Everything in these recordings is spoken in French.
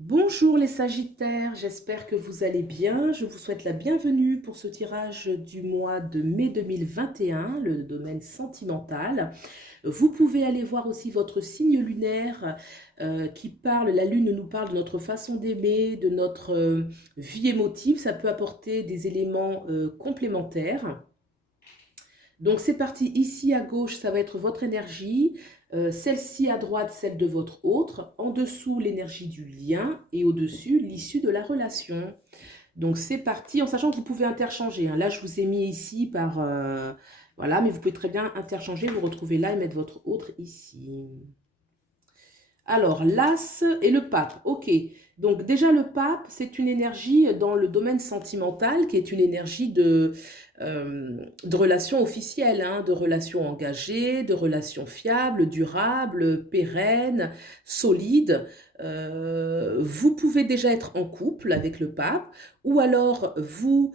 Bonjour les Sagittaires, j'espère que vous allez bien. Je vous souhaite la bienvenue pour ce tirage du mois de mai 2021, le domaine sentimental. Vous pouvez aller voir aussi votre signe lunaire qui parle, la lune nous parle de notre façon d'aimer, de notre vie émotive. Ça peut apporter des éléments complémentaires. Donc c'est parti, ici à gauche, ça va être votre énergie, celle-ci à droite, celle de votre autre, en dessous l'énergie du lien et au-dessus l'issue de la relation. Donc c'est parti, en sachant que vous pouvez interchanger, hein. Là, je vous ai mis ici par... voilà, mais vous pouvez très bien interchanger, vous retrouver là et mettre votre autre ici. Alors, l'As et le Pape, ok. Donc déjà, le Pape, c'est une énergie dans le domaine sentimental, qui est une énergie de relations officielles, hein, de relations engagées, de relations fiables, durables, pérennes, solides. Vous pouvez déjà être en couple avec le Pape, ou alors vous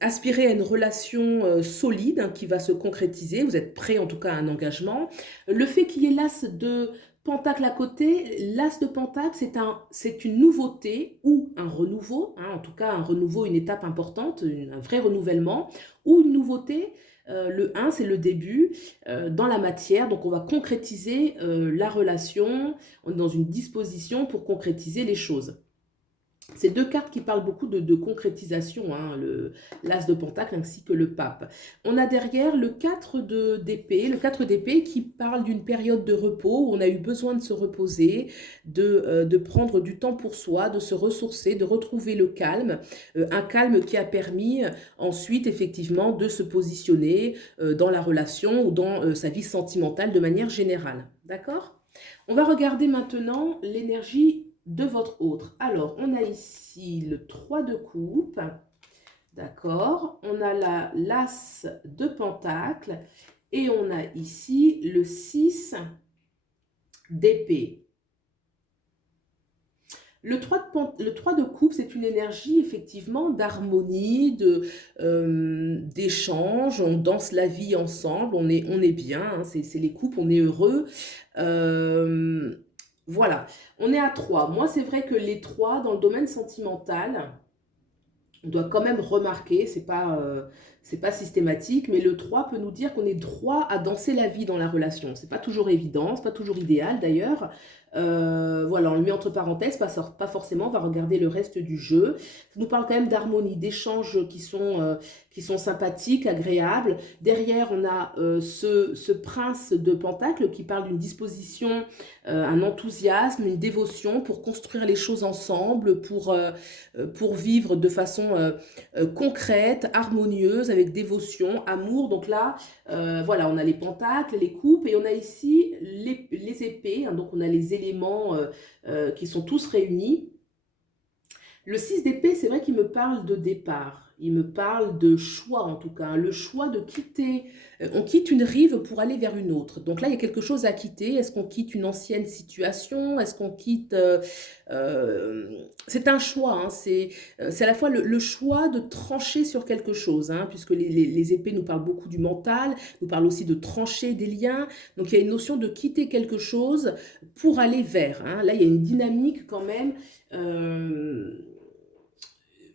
aspirez à une relation solide, hein, qui va se concrétiser. Vous êtes prêt en tout cas à un engagement. Le fait qu'il y ait l'As de Pentacle à côté, l'As de Pentacle, c'est une nouveauté ou un renouveau, hein, en tout cas un renouveau, une étape importante, un vrai renouvellement, ou une nouveauté. Le 1, c'est le début dans la matière, donc on va concrétiser la relation, on est dans une disposition pour concrétiser les choses. C'est deux cartes qui parlent beaucoup de concrétisation, hein, l'As de Pentacle ainsi que le Pape. On a derrière le 4 d'épée, le 4 d'épée qui parle d'une période de repos où on a eu besoin de se reposer, de prendre du temps pour soi, de se ressourcer, de retrouver le calme, un calme qui a permis ensuite effectivement de se positionner dans la relation ou dans sa vie sentimentale de manière générale. D'accord? On va regarder maintenant l'énergie de votre autre. Alors, on a ici le 3 de coupe, d'accord? On a l'As de Pentacle et on a ici le 6 d'épée. Le 3 de coupe, c'est une énergie effectivement d'harmonie, d'échange, on danse la vie ensemble, on est bien, hein, c'est les couples, on est heureux. Euh, voilà, on est à 3. Moi, c'est vrai que les 3 dans le domaine sentimental, on doit quand même remarquer, c'est pas systématique, mais le 3 peut nous dire qu'on est droit à danser la vie dans la relation. C'est pas toujours évident, c'est pas toujours idéal d'ailleurs. Voilà, on le met entre parenthèses, pas forcément, on va regarder le reste du jeu. Ça nous parle quand même d'harmonie, d'échanges qui sont sympathiques, agréables. Derrière, on a ce prince de Pentacle qui parle d'une disposition, un enthousiasme, une dévotion pour construire les choses ensemble, pour vivre de façon concrète, harmonieuse, avec dévotion, amour. Donc là, voilà, on a les pentacles, les coupes, et on a ici les épées, hein, donc on a les éléments qui sont tous réunis. Le 6 d'épée, c'est vrai qu'il me parle de départ. Il me parle de choix en tout cas, hein, le choix de quitter. On quitte une rive pour aller vers une autre. Donc là, il y a quelque chose à quitter. Est-ce qu'on quitte une ancienne situation? Est-ce qu'on quitte... c'est un choix, hein, c'est à la fois le choix de trancher sur quelque chose, hein, puisque les épées nous parlent beaucoup du mental, nous parlent aussi de trancher des liens. Donc il y a une notion de quitter quelque chose pour aller vers, hein. Là, il y a une dynamique quand même.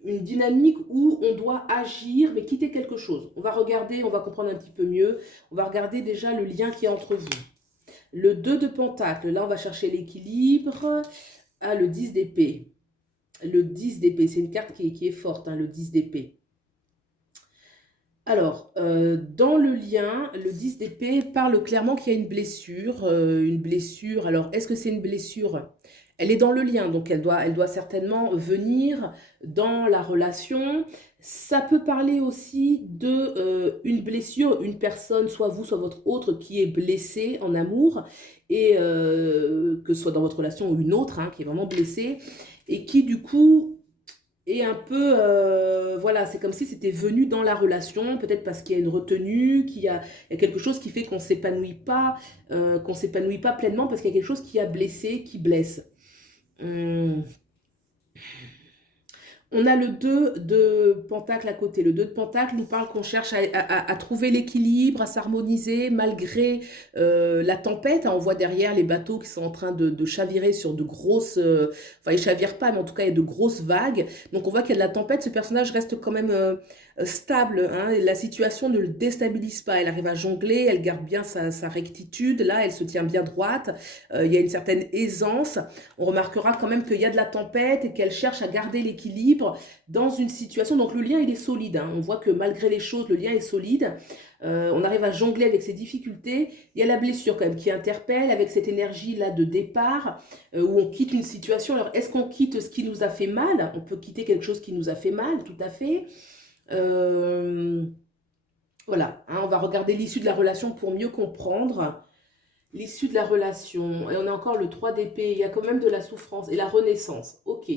Une dynamique où on doit agir mais quitter quelque chose. On va regarder, on va comprendre un petit peu mieux. On va regarder déjà le lien qui est entre vous. Le 2 de Pentacle, là on va chercher l'équilibre. Ah, le 10 d'épée. Le 10 d'épée, c'est une carte qui est forte, hein, le 10 d'épée. Alors, dans le lien, le 10 d'épée parle clairement qu'il y a une blessure. Une blessure, alors est-ce que c'est une blessure? Elle est dans le lien, donc elle doit certainement venir dans la relation. Ça peut parler aussi de une blessure, une personne, soit vous, soit votre autre, qui est blessée en amour, et que ce soit dans votre relation ou une autre, hein, qui est vraiment blessée, et qui du coup et un peu, voilà, c'est comme si c'était venu dans la relation, peut-être parce qu'il y a une retenue, il y a quelque chose qui fait qu'on s'épanouit pas pleinement parce qu'il y a quelque chose qui a blessé, qui blesse. Hum. On a le 2 de Pentacle à côté. Le 2 de Pentacle nous parle qu'on cherche à trouver l'équilibre, à s'harmoniser malgré la tempête. On voit derrière les bateaux qui sont en train de chavirer sur de grosses... enfin, ils chavirent pas, mais en tout cas, il y a de grosses vagues. Donc, on voit qu'il y a de la tempête. Ce personnage reste quand même stable. Hein. La situation ne le déstabilise pas. Elle arrive à jongler, elle garde bien sa rectitude. Là, elle se tient bien droite. Il y a une certaine aisance. On remarquera quand même qu'il y a de la tempête et qu'elle cherche à garder l'équilibre dans une situation. Donc le lien, il est solide. Hein. On voit que malgré les choses, le lien est solide. On arrive à jongler avec ces difficultés. Il y a la blessure quand même qui interpelle avec cette énergie-là de départ où on quitte une situation. Alors, est-ce qu'on quitte ce qui nous a fait mal? On peut quitter quelque chose qui nous a fait mal, tout à fait. Voilà, hein, on va regarder l'issue de la relation pour mieux comprendre l'issue de la relation. Et on a encore le 3 d'épée. Il y a quand même de la souffrance et la renaissance. Ok.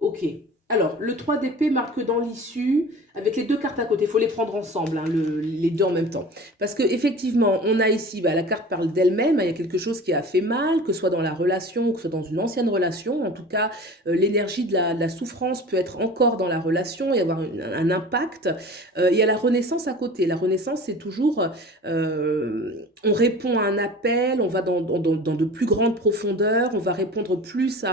Ok. Alors, le 3 d'épée marque dans l'issue, avec les deux cartes à côté, il faut les prendre ensemble, hein, les deux en même temps. Parce qu'effectivement, on a ici, la carte parle d'elle-même, il y a quelque chose qui a fait mal, que ce soit dans la relation, que ce soit dans une ancienne relation. En tout cas, l'énergie de la souffrance peut être encore dans la relation et avoir un impact. Il y a la renaissance à côté. La renaissance, c'est toujours, on répond à un appel, on va dans de plus grandes profondeurs, on va répondre plus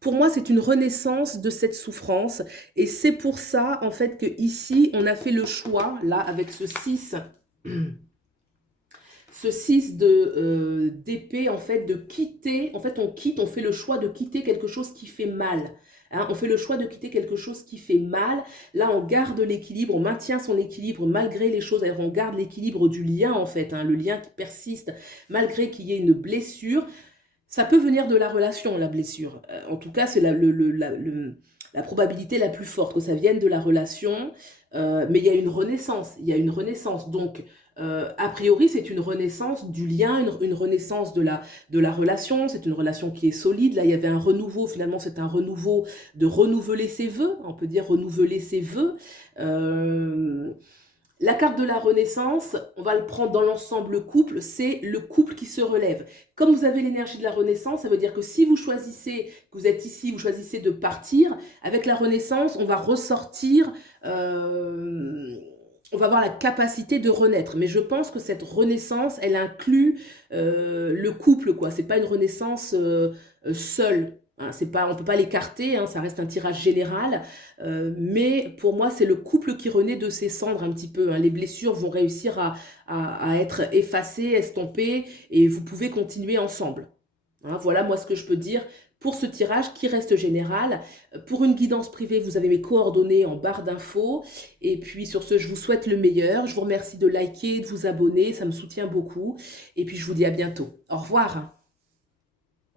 pour moi, c'est une renaissance de cette souffrance. Et c'est pour ça, en fait, que ici, on a fait le choix, là, avec ce 6, ce 6 d'épée, en fait, de quitter. En fait, on fait le choix de quitter quelque chose qui fait mal. Hein, on fait le choix de quitter quelque chose qui fait mal. Là, on garde l'équilibre, on maintient son équilibre malgré les choses. On garde l'équilibre du lien, en fait, hein, le lien qui persiste malgré qu'il y ait une blessure. Ça peut venir de la relation, la blessure. En tout cas, c'est la probabilité la plus forte que ça vienne de la relation. Mais il y a une renaissance. Il y a une renaissance. Donc, a priori, c'est une renaissance du lien, une renaissance de la relation. C'est une relation qui est solide. Là, il y avait un renouveau. Finalement, c'est un renouveau de renouveler ses vœux. On peut dire renouveler ses vœux. La carte de la renaissance, on va le prendre dans l'ensemble couple, c'est le couple qui se relève. Comme vous avez l'énergie de la renaissance, ça veut dire que si vous choisissez, que vous êtes ici, vous choisissez de partir, avec la renaissance, on va ressortir, on va avoir la capacité de renaître. Mais je pense que cette renaissance, elle inclut le couple, quoi. C'est pas une renaissance seule. Hein, on ne peut pas l'écarter, hein, ça reste un tirage général, mais pour moi, c'est le couple qui renaît de ses cendres un petit peu. Hein. Les blessures vont réussir à être effacées, estompées, et vous pouvez continuer ensemble. Hein, voilà moi ce que je peux dire pour ce tirage qui reste général. Pour une guidance privée, vous avez mes coordonnées en barre d'infos. Et puis sur ce, je vous souhaite le meilleur. Je vous remercie de liker, de vous abonner, ça me soutient beaucoup. Et puis je vous dis à bientôt. Au revoir.